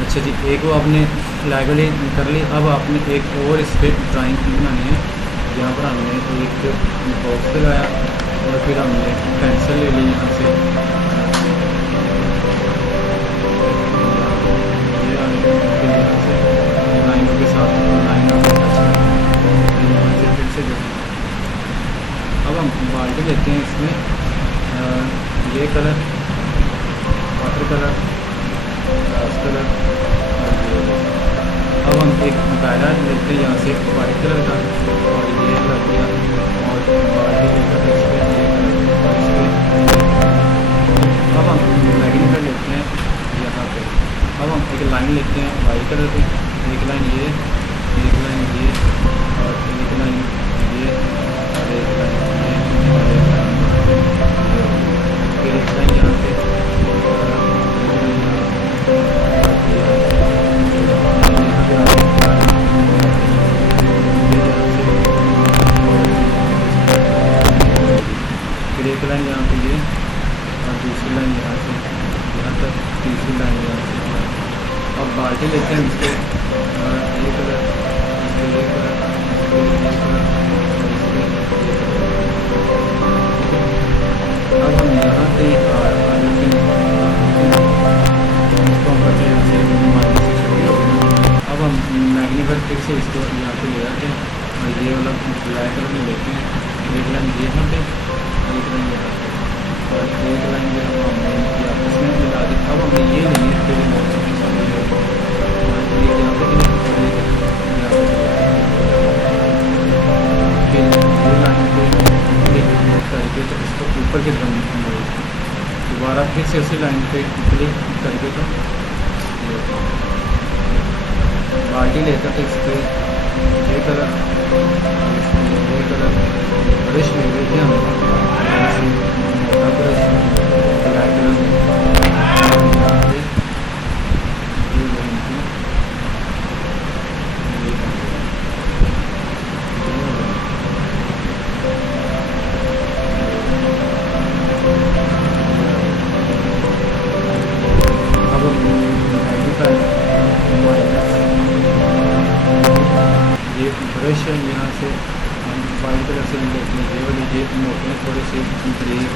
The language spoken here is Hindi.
अच्छा जी, एक वो आपने फ्लैगली कर ली। अब आपने एक और इस पर ड्राइंग बनानी है। यहाँ पर हमने एक बॉक्स लगाया और फिर हमने पेंसिल ले ली यहाँ से, ये फिर यहाँ से लाइनों के साथ लाइन हमने टच कर, यहाँ से फिर से जो अब हम बाल्टी लेते हैं। इसमें ये colour, water colour, glass colour, अब हम एक दायरा लेते हैं यहाँ से वाइट कलर का और ये कर दिया और बाल्टी लेकर इस पर ये कलर और इस पर। अब हम लाइन कर लेते हैं यहाँ पे। अब हम एक लाइन लेते हैं वाइट कलर की, एक लाइन ये, एक लाइन ये और एक लाइन ये और एक लाइन ये और एक लाइन ये, फिर एक लाइन यहाँ पे एक लाइन यहाँ पे ये और दूसरी लाइन यहाँ से यहाँ तक, तीसरी लाइन यहाँ से। अब बाल्टी लेते हैं इसके ये कलर, इसके ये कलर, इसके ये कलर और इसके ये कलर। अब हम यहाँ से इसको हम करते हैं यहाँ से -6। अब हम मैग्नीफायर फिर से इसको यहाँ पे ले आते हैं और ये वाला ब्लैक कलर में लेते हैं। एक लाइन यहाँ पे, एक लाइन यहाँ पे और एक लाइन जो है हमने इनकी आपस में मिला दी। अब हमें ये लेंगे फिर ये यहाँ पे और एक यहाँ पे फिर ये लाइन पे क्लिक करके तो इसको ऊपर की तरफ दोबारा फिर से उसी लाइन पे क्लिक करके तो बाल्टी लेकर तो इस पर ये कलर, ये कलर ब्रश ले लेते हैं हम, मोटा ब्रश ब्लैक कलर में अब ये ब्रश है यहाँ से हम वाइट कलर से लेते हैं। ये वाली ये मोटे हैं थोड़े से ब्रेक